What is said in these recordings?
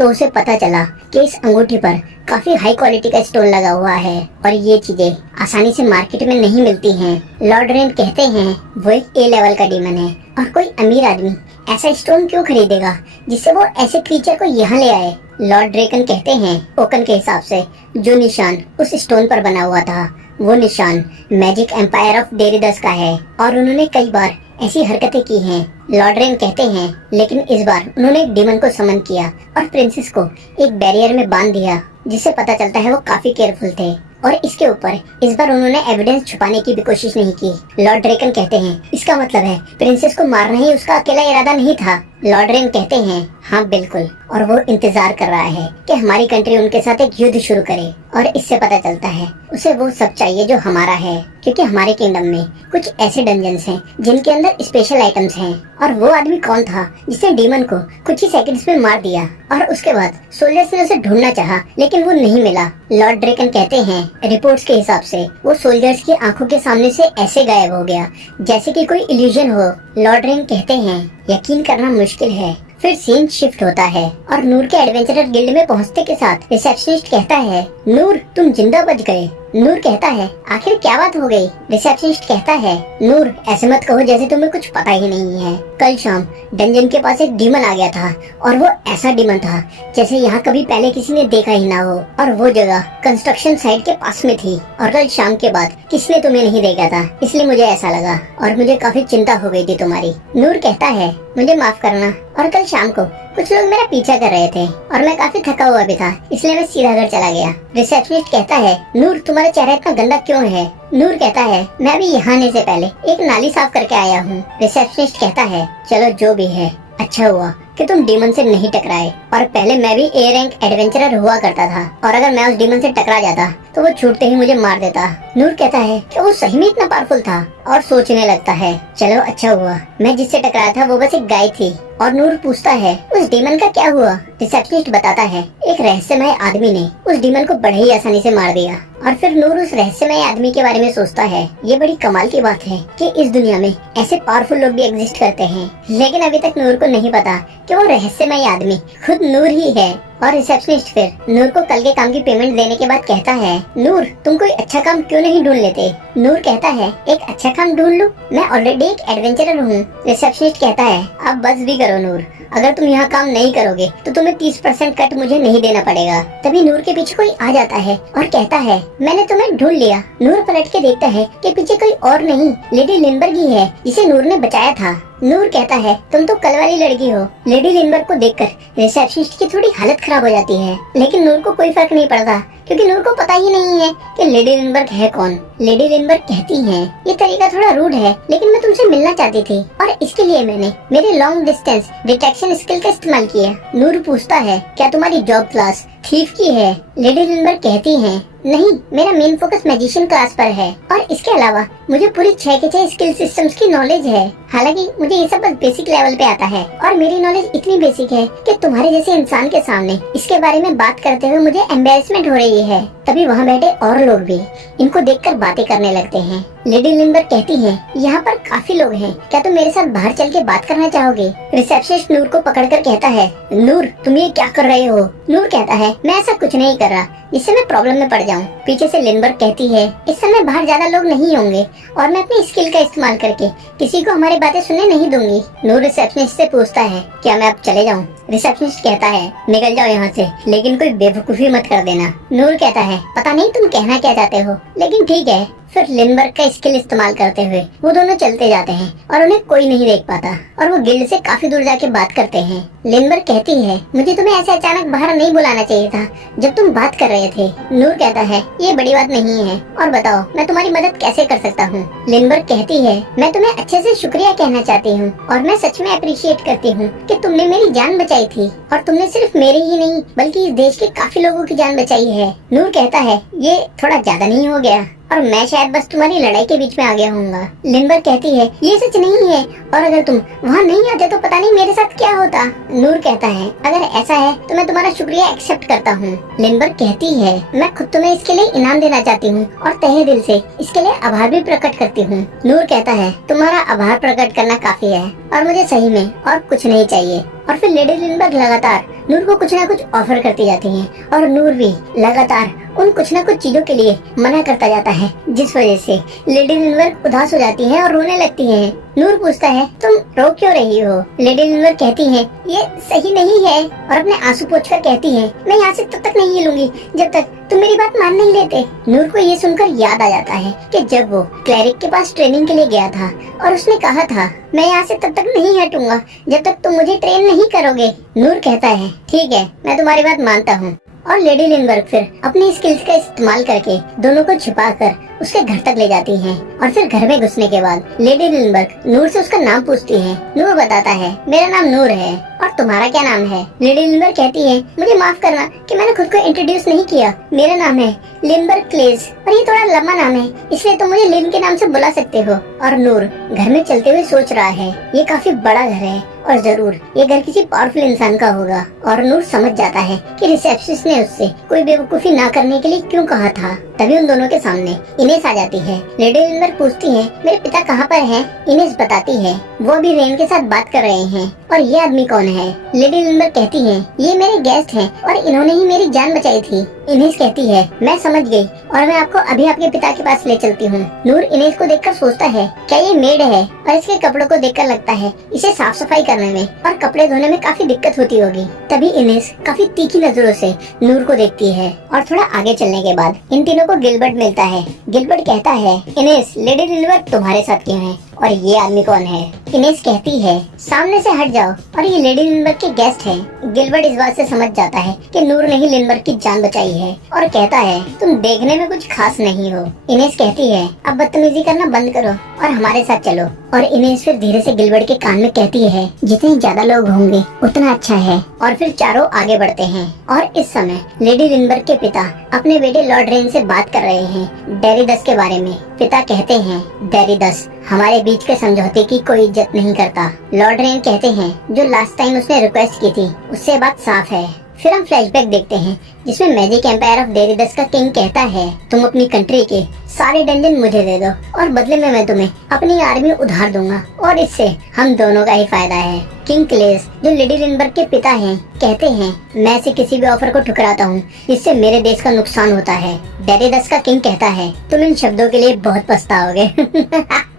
तो उसे पता चला कि इस अंगूठी पर काफी हाई क्वालिटी का स्टोन लगा हुआ है और ये चीजें आसानी से मार्केट में नहीं मिलती हैं। लॉर्ड रेन कहते हैं वो एक ए लेवल का डीमन है और कोई अमीर आदमी ऐसा स्टोन क्यों खरीदेगा जिससे वो ऐसे क्रीचर को यहाँ ले आए। लॉर्ड ड्रेकन कहते हैं ओकन के हिसाब से जो निशान उस स्टोन पर बना हुआ था वो निशान मैजिक एम्पायर ऑफ डेरिडस का है और उन्होंने कई बार ऐसी हरकतें की हैं। लॉर्ड रेन कहते हैं लेकिन इस बार उन्होंने एक डीमन को समन किया और प्रिंसेस को एक बैरियर में बांध दिया जिससे पता चलता है वो काफी केयरफुल थे और इसके ऊपर इस बार उन्होंने एविडेंस छुपाने की भी कोशिश नहीं की। लॉर्ड ड्रेकन कहते हैं इसका मतलब है प्रिंसेस को मारना ही उसका अकेला इरादा नहीं था। लॉर्ड रेन कहते हैं हाँ बिल्कुल, और वो इंतजार कर रहा है कि हमारी कंट्री उनके साथ एक युद्ध शुरू करे और इससे पता चलता है उसे वो सब चाहिए जो हमारा है, क्योंकि हमारे किंगडम में कुछ ऐसे डंजन्स हैं जिनके अंदर स्पेशल आइटम्स हैं। और वो आदमी कौन था जिसने डीमन को कुछ ही सेकंड्स में मार दिया और उसके बाद सोल्जर्स ने उसे ढूंढना चाहा लेकिन वो नहीं मिला। लॉर्ड ड्रेकन कहते हैं रिपोर्ट्स के हिसाब से वो सोल्जर्स की आंखों के सामने से ऐसे गायब हो गया जैसे कि कोई इल्यूजन हो। लॉर्ड रेन कहते हैं यकीन करना मुश्किल है। फिर सीन शिफ्ट होता है और नूर के एडवेंचरर गिल्ड में पहुंचते के साथ रिसेप्शनिस्ट कहता है नूर तुम जिंदा बच गए। नूर कहता है आखिर क्या बात हो गई। रिसेप्शनिस्ट कहता है नूर ऐसे मत कहो जैसे तुम्हें कुछ पता ही नहीं है। कल शाम डंजन के पास एक डीमन आ गया था और वो ऐसा डीमन था जैसे यहाँ कभी पहले किसी ने देखा ही ना हो और वो जगह कंस्ट्रक्शन साइट के पास में थी और कल शाम के बाद किसी ने तुम्हें नहीं देखा था इसलिए मुझे ऐसा लगा और मुझे काफी चिंता हो गई थी तुम्हारी। नूर कहता है मुझे माफ करना और कल शाम को कुछ लोग मेरा पीछा कर रहे थे और मैं काफी थका हुआ भी था इसलिए मैं सीधा घर चला गया। रिसेप्शनिस्ट कहता है नूर तुम्हारा चेहरा इतना गंदा क्यों है। नूर कहता है मैं अभी यहाँ आने से पहले एक नाली साफ करके आया हूँ। रिसेप्शनिस्ट कहता है चलो जो भी है अच्छा हुआ कि तुम डीमन से नहीं टकराए और पहले मैं भी ए रैंक एडवेंचरर हुआ करता था और अगर मैं उस डीमन से टकरा जाता तो वो छूटते ही मुझे मार देता। नूर कहता है कि वो सही में इतना पावरफुल था और सोचने लगता है चलो अच्छा हुआ मैं जिससे टकराया था वो बस एक गाय थी। और नूर पूछता है उस डीमन का क्या हुआ। रिसेप्शनिस्ट बताता है एक रहस्यमय आदमी ने उस डीमन को बड़े ही आसानी से मार दिया। और फिर नूर उस रहस्यमय आदमी के बारे में सोचता है ये बड़ी कमाल की बात है कि इस दुनिया में ऐसे पावरफुल लोग भी एग्जिस्ट करते हैं, लेकिन अभी तक नूर को नहीं पता कि वो रहस्यमय आदमी खुद नूर ही है। और रिसेप्शनिस्ट फिर नूर को कल के काम की पेमेंट देने के बाद कहता है नूर तुम कोई अच्छा काम क्यों नहीं ढूंढ लेते। नूर कहता है एक अच्छा काम ढूंढ लूं, मैं ऑलरेडी एक एडवेंचरर हूँ। रिसेप्शनिस्ट कहता है अब बस भी करो नूर, अगर तुम यहाँ काम नहीं करोगे तो तुम्हें 30% कट मुझे नहीं देना पड़ेगा। तभी नूर के पीछे कोई आ जाता है और कहता है मैंने तुम्हें ढूंढ लिया। नूर पलट के देखता है कि पीछे कोई और नहीं लेडी लिंडबर्ग ही है जिसे नूर ने बचाया था। नूर कहता है तुम तो कल वाली लड़की हो। लेडी लिंडबर्ग को देखकर रिसेप्शनिस्ट की थोड़ी हालत खराब हो जाती है, लेकिन नूर को कोई फर्क नहीं पड़ता क्योंकि नूर को पता ही नहीं है कि लेडी लिंडबर्ग है कौन। लेडी लिंडबर्ग कहती हैं ये तरीका थोड़ा रूड है लेकिन मैं तुमसे मिलना चाहती थी और इसके लिए मैंने मेरे लॉन्ग डिस्टेंस डिटेक्शन स्किल का इस्तेमाल किया। नूर पूछता है क्या तुम्हारी जॉब क्लास थीफ की है। लेडी लिंडबर्ग कहती हैं नहीं, मेरा मेन फोकस मैजिशियन क्लास पर है और इसके अलावा मुझे पूरी 6 के 6 स्किल सिस्टम्स की नॉलेज है। हालांकि मुझे ये सब बस बेसिक लेवल पे आता है और मेरी नॉलेज इतनी बेसिक है कि तुम्हारे जैसे इंसान के सामने इसके बारे में बात करते हुए मुझे एम्बेरसमेंट हो रही है। तभी वहाँ बैठे और लोग भी इनको देखकर बातें करने लगते हैं। लेडी लिंडबर्ग कहती है यहाँ पर काफी लोग हैं, क्या तुम मेरे साथ बाहर चल के बात करना चाहोगे। रिसेप्शनिस्ट नूर को पकड़कर कहता है नूर तुम ये क्या कर रहे हो। नूर कहता है मैं ऐसा कुछ नहीं कर रहा जिससे मैं प्रॉब्लम में पड़ जाऊं। पीछे से लिंडबर्ग कहती है इस समय बाहर ज्यादा लोग नहीं होंगे और मैं अपनी स्किल का इस्तेमाल करके किसी को हमारी बातें सुनने नहीं दूंगी। नूर रिसेप्शनिस्ट से पूछता है क्या मैं अब चले जाऊं। रिसेप्शनिस्ट कहता है निकल जाओ यहाँ से, लेकिन कोई बेवकूफी मत कर देना। नूर कहता है पता नहीं तुम कहना क्या चाहते हो, लेकिन ठीक है। फिर लिंडबर्ग का स्किल इस्तेमाल करते हुए वो दोनों चलते जाते हैं और उन्हें कोई नहीं देख पाता और वो गिल्ड से काफी दूर जाके बात करते हैं। लिंडबर्ग कहती है मुझे तुम्हें ऐसे अचानक बाहर नहीं बुलाना चाहिए था जब तुम बात कर रहे थे। नूर कहता है ये बड़ी बात नहीं है और बताओ मैं तुम्हारी मदद कैसे कर सकता हूँ। लिंडबर्ग कहती है मैं तुम्हें अच्छे से शुक्रिया कहना चाहती हूँ और मैं सच में अप्रिशिएट करती हूँ कि तुमने मेरी जान बचाई थी और तुमने सिर्फ मेरी ही नहीं बल्कि इस देश के काफी लोगों की जान बचाई है। नूर कहता है ये थोड़ा ज्यादा नहीं हो गया और मैं शायद बस तुम्हारी लड़ाई के बीच में आ गया हूँगा। लिंडबर्ग कहती है ये सच नहीं है और अगर तुम वहाँ नहीं आते तो पता नहीं मेरे साथ क्या होता। नूर कहता है अगर ऐसा है तो मैं तुम्हारा शुक्रिया एक्सेप्ट करता हूँ। लिंडबर्ग कहती है मैं खुद तुम्हें इसके लिए इनाम देना चाहती हूँ और तहे दिल से इसके लिए आभार भी प्रकट करती हूँ। नूर कहता है तुम्हारा आभार प्रकट करना काफी है और मुझे सही में और कुछ नहीं चाहिए। और फिर लेडी लिंडबर्ग लगातार नूर को कुछ ना कुछ ऑफर करती जाती हैं और नूर भी लगातार उन कुछ ना कुछ चीजों के लिए मना करता जाता है, जिस वजह से लेडी लिंडबर्ग उदास हो जाती हैं और रोने लगती हैं। नूर पूछता है, तुम रो क्यों रही हो? लेडी लिंडबर्ग कहती है, ये सही नहीं है, और अपने आंसू पोंछकर कहती है, मैं यहाँ से तब तक नहीं हिलूंगी जब तक तुम मेरी बात मान नहीं लेते। नूर को ये सुनकर याद आ जाता है कि जब वो क्लैरिक के पास ट्रेनिंग के लिए गया था और उसने कहा था, मैं यहाँ से तब तक नहीं हटूंगा जब तक तुम मुझे ट्रेन नहीं करोगे। नूर कहता है, ठीक है, मैं तुम्हारी बात मानता हूँ। और लेडी लिंडबर्ग फिर अपनी स्किल्स का इस्तेमाल करके दोनों को छिपाकर उसके घर तक ले जाती हैं। और फिर घर में घुसने के बाद लेडी लिंडबर्ग नूर से उसका नाम पूछती है। नूर बताता है, मेरा नाम नूर है, और तुम्हारा क्या नाम है? लेडी लिंडबर्ग कहती है, मुझे माफ करना कि मैंने खुद को इंट्रोड्यूस नहीं किया, मेरा नाम है लिंडबर्ग क्लेज, और ये थोड़ा लंबा नाम है, इसलिए तुम मुझे लिन के नाम से बुला सकते हो। और नूर घर में चलते हुए सोच रहा है, ये काफी बड़ा घर है और जरूर ये घर किसी पावरफुल इंसान का होगा। और नूर समझ जाता है कि रिसेप्शनिस्ट ने उससे कोई बेवकूफी ना करने के लिए क्यों कहा था। तभी उन दोनों के सामने इनेस आ जाती है। लेडी लिंडबर्ग पूछती है, मेरे पिता कहाँ पर हैं? इनेस बताती है, वो अभी रेन के साथ बात कर रहे हैं। और ये आदमी कौन है? लेडी लिंडबर्ग कहती है, ये मेरे गेस्ट हैं और इन्होंने ही मेरी जान बचाई थी। इनेस कहती है, मैं समझ गई और मैं आपको अभी आपके पिता के पास ले चलती हूँ। नूर इनेस को देखकर सोचता है, क्या ये मेड है? और इसके कपड़ों को देखकर लगता है इसे साफ सफाई करने में और कपड़े धोने में काफी दिक्कत होती होगी। तभी इनेस काफी तीखी नजरों से नूर को देखती है। और थोड़ा आगे चलने के बाद इन तीनों को गिलबर्ट मिलता है। गिलबर्ट कहता है, इनेस, लेडी लिंडबर्ग तुम्हारे साथ क्यों है और ये आदमी कौन है? इनेस कहती है, सामने से हट जाओ, और ये लेडी लिंडबर्ग के गेस्ट हैं। गिलबर्ट इस बात से समझ जाता है कि नूर ने ही लिंडबर्ग की जान बचाई है और कहता है, तुम देखने में कुछ खास नहीं हो। इनेस कहती है, अब बदतमीजी करना बंद करो और हमारे साथ चलो। और इनेस फिर धीरे से गिलबर्ट के कान में कहती है, जितने ज्यादा लोग होंगे उतना अच्छा है। और फिर चारों आगे बढ़ते हैं और इस समय लेडी लिंडबर्ग के पिता अपने बेटे लॉर्ड रेन से बात कर रहे हैं डेरिडस के बारे में। पिता कहते हैं, डेरिडस हमारे बीच के समझौते की कोई इज्जत नहीं करता। लॉर्ड रेन कहते हैं, जो लास्ट टाइम उसने रिक्वेस्ट की थी उससे बात साफ है। फिर हम फ्लैशबैक देखते हैं जिसमें मैजिक एम्पायर ऑफ डेरिडस का किंग कहता है, तुम अपनी कंट्री के सारे डंजन मुझे दे दो और बदले में मैं तुम्हें अपनी आर्मी उधार दूंगा और इससे हम दोनों का ही फायदा है। किंग क्लेस, जो लेडी लिंडबर्ग के पिता हैं, कहते हैं, मैं ऐसे किसी भी ऑफर को ठुकराता हूँ जिससे मेरे देश का नुकसान होता है। डेरिडस का किंग कहता है, तुम इन शब्दों के लिए बहुत पछताओगे।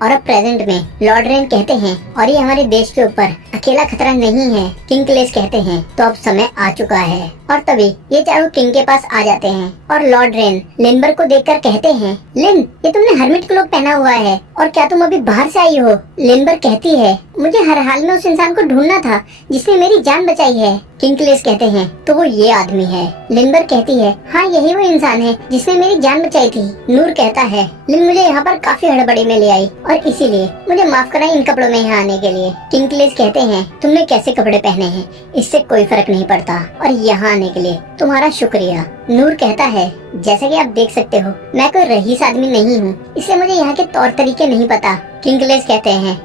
और अब प्रेजेंट में लॉर्ड रेन कहते हैं, और ये हमारे देश के ऊपर अकेला खतरा नहीं है। किंग क्लेस कहते हैं, तो अब समय आ चुका है। और तभी ये चारों किंग के पास आ जाते हैं और लॉर्ड रेन लिंडबर्ग को देखकर कहते हैं, लिन, ये तुमने हर्मिट क्लोक पहना हुआ है और क्या तुम अभी बाहर से आई हो? लिंडबर्ग कहती है, मुझे हर हाल में उस इंसान को ढूंढना था जिसने मेरी जान बचाई है। किंग क्लेस कहते हैं, तो वो ये आदमी है। लिंडबर्ग कहती है, हाँ, यही वो इंसान है जिसने मेरी जान बचाई थी। नूर कहता है, लिन मुझे यहाँ पर काफी हड़बड़ी में ले आई और इसीलिए मुझे माफ कराई इन कपड़ों में यहाँ आने के लिए। किंग क्लेस कहते हैं, तुमने कैसे कपड़े पहने हैं इससे कोई फर्क नहीं पड़ता और यहाँ आने के लिए तुम्हारा शुक्रिया। नूर कहता है, जैसा कि आप देख सकते हो, मैं कोई रईस आदमी नहीं हूँ, इसलिए मुझे यहाँ के तौर तरीके नहीं पता। किंग क्लेस कहते हैं,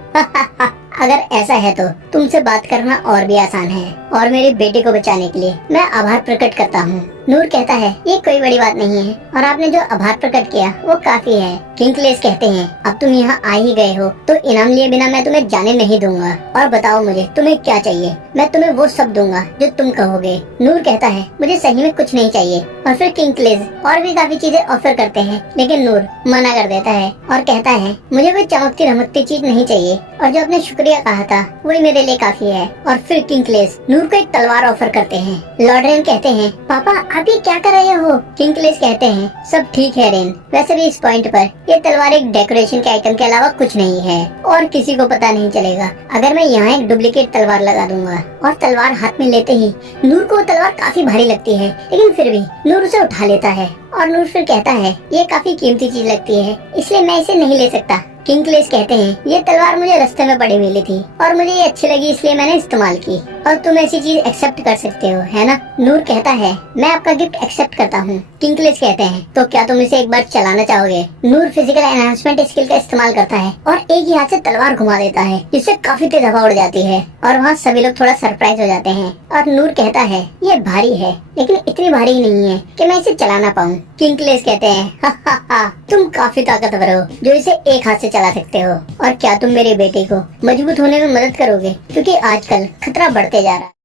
अगर ऐसा है तो तुमसे बात करना और भी आसान है और मेरे बेटे को बचाने के लिए मैं आभार प्रकट करता हूँ। नूर कहता है, ये कोई बड़ी बात नहीं है और आपने जो आभार प्रकट किया वो काफी है। किंग क्लेस कहते हैं, अब तुम यहाँ आ ही गए हो तो इनाम लिए बिना मैं तुम्हें जाने नहीं दूंगा। और बताओ मुझे तुम्हें क्या चाहिए, मैं तुम्हें वो सब दूंगा जो तुम कहोगे। नूर कहता है, मुझे सही में कुछ नहीं चाहिए। और फिर किंग क्लेस और भी काफी चीजें ऑफर करते हैं, लेकिन नूर मना कर देता है और कहता है, मुझे कोई चमकती धमकती चीज नहीं चाहिए और जो आपने शुक्रिया कहा था वही मेरे लिए काफी है। और फिर किंग क्लेस नूर को एक तलवार ऑफर करते हैं। लॉर्ड रेन कहते हैं, पापा आप ये क्या कर रहे हो? किंग क्लेस कहते हैं, सब ठीक है रेन, वैसे भी इस पॉइंट पर ये तलवार एक डेकोरेशन के आइटम के अलावा कुछ नहीं है और किसी को पता नहीं चलेगा अगर मैं यहाँ एक डुप्लीकेट तलवार लगा दूंगा। और तलवार हाथ में लेते ही नूर को तलवार काफी भारी लगती है, लेकिन फिर भी नूर उसे उठा लेता है। और नूर फिर कहता है, ये काफी कीमती चीज लगती है इसलिए मैं इसे नहीं ले सकता। किंग क्लेस कहते हैं, ये तलवार मुझे रास्ते में पड़ी मिली थी और मुझे ये अच्छी लगी इसलिए मैंने इस्तेमाल की और तुम ऐसी चीज एक्सेप्ट कर सकते हो, है ना? नूर कहता है, मैं आपका गिफ्ट एक्सेप्ट करता हूँ। किंग क्लेस कहते हैं, तो क्या तुम इसे एक बार चलाना चाहोगे? नूर फिजिकल एनहांसमेंट स्किल का इस्तेमाल करता है और एक ही हाथ से तलवार घुमा देता है जिससे काफी तेज हवा उड़ जाती है और वहाँ सभी लोग थोड़ा सरप्राइज हो जाते हैं। और नूर कहता है, ये भारी है लेकिन इतनी भारी नहीं है कि मैं इसे चलाना पाऊँ। किंग क्लेस कहते हैं, हा हा हा, तुम काफी ताकतवर हो जो इसे एक हाथ से चला सकते हो। और क्या तुम मेरे बेटे को मजबूत होने में मदद करोगे, क्योंकि आजकल खतरा बढ़ते जा रहा है।